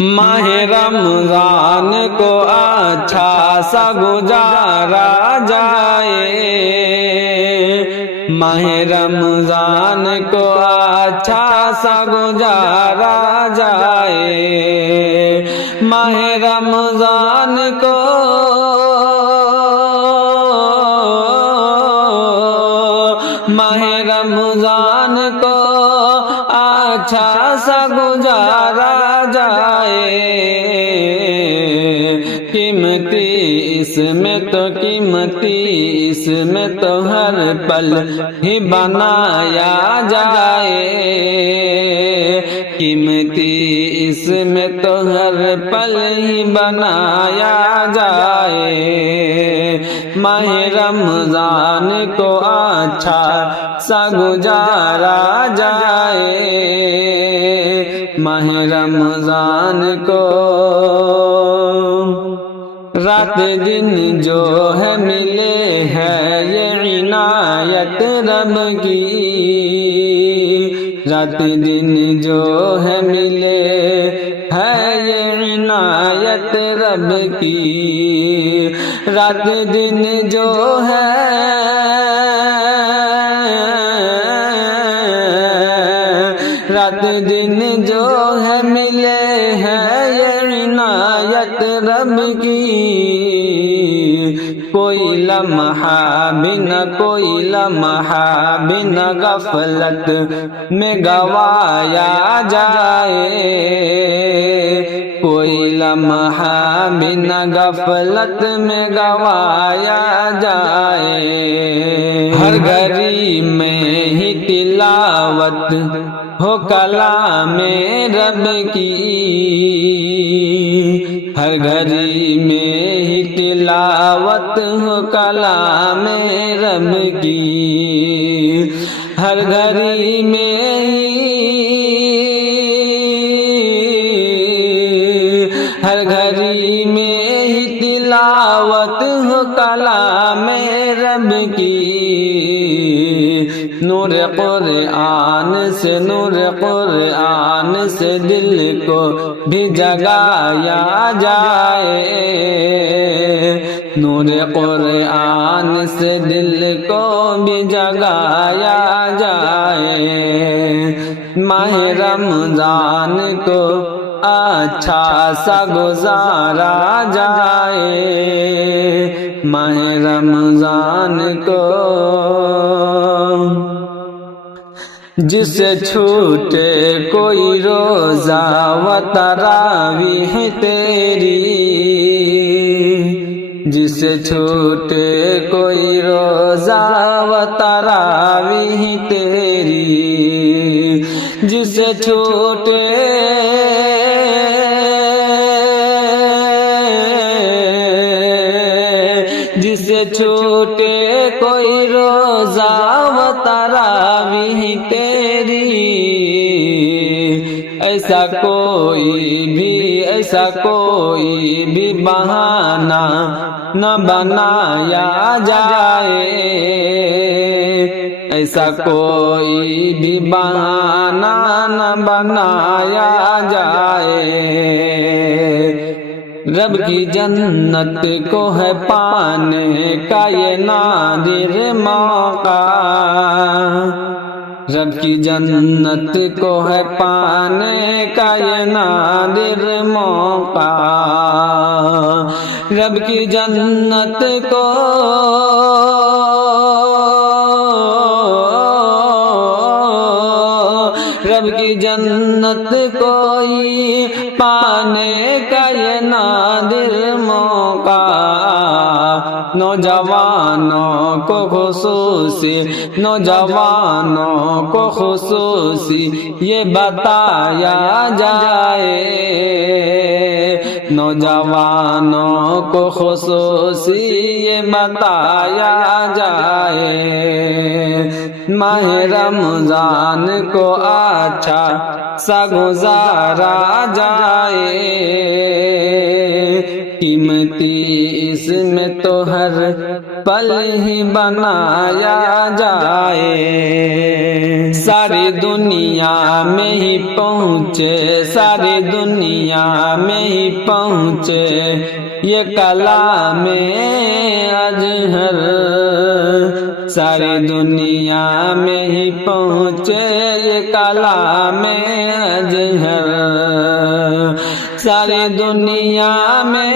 ماہ رمضان کو اچھا سا گزارا جائے، ماہ رمضان کو اچھا سا گزارا جائے، ماہ رمضان کو ماہ رمضان کو اچھا سا گزارا جائے، قیمتی اس میں تو قیمتی اس میں تو ہر پل ہی بنایا جائے، قیمتی اس میں تو ہر پل ہی بنایا جائے، ماہ رمضان کو اچھا سا گزارا جائے، ماہ رمضان کو رات دن جو ہے ملے ہے یہ عنایت رب کی، رات دن جو ہے ملے ہے یہ عنایت رب کی، رات دن جو ہے رات دن جو ہے ملے ہے یہ عنایت رب کی، کوئی لمحہ بھی نہ کوئی لمحہ بھی نہ غفلت میں گوایا جائے، کوئی لمحہ بھی نہ غفلت میں گوایا جائے، ہر گھڑی میں ہی تلاوت ہو کلام رب کی، ہر گھڑی میں ہی تلاوت ہو کلام رب کی، ہر گھڑی میں ہر گھڑی میں ہی تلاوت ہو کلام رب کی، نور قرآن سے نور قرآن سے دل کو بھی جگایا جائے، نور قرآن سے دل کو بھی جگایا جائے، ماہ رمضان کو اچھا سا گزارا جائے، ماہ رمضان کو جس چھوٹے کوئی روزہ و تراویح تیری، جس چھوٹے کوئی روزہ و تراویح تیری، جس چھوٹے جس چھوٹے کوئی روزہ و تراویح تیری، ایسا کوئی بھی بہانہ نہ بنایا جائے، ایسا کوئی بھی بہانہ نہ بنایا جائے، رب کی جنت کو ہے پانے کا یہ نادر موقع، رب کی جنت کو ہے پانے کا یہ نادر موقع، رب کی جنت کو رب کی جنت کوئی پانے کا یہ نادر موقع، نوجوانوں کو خصوصی یہ بتایا جائے، نوجوانوں کو خصوصی یہ بتایا جائے، ماہ رمضان کو اچھا سا گزارا جائے، قیمتی اس میں تو ہر پل ہی بنایا جائے۔ ساری دنیا میں ہی پہنچے، ساری دنیا میں ہی پہنچے یہ کلام اجہر، ساری دنیا میں ہی پہنچے یہ کلام اجہر، ساری دنیا میں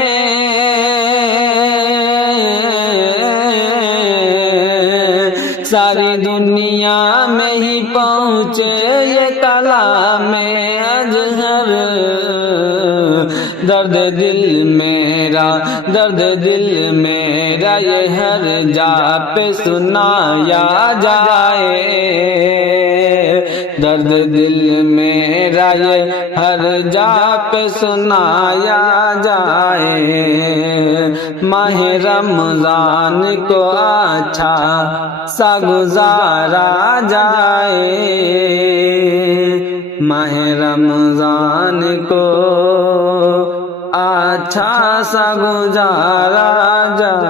ساری دنیا میں ہی پہنچے یہ کلام اجہر، درد دل میرا، درد دل میرا یہ ہر جا پہ سنایا جائے، درد دل میرا یہ ہر جا پہ سنایا جائے، ماہ رمضان کو اچھا سا گزارا جائے، ماہ رمضان کو اچھا سا گزارا جائے۔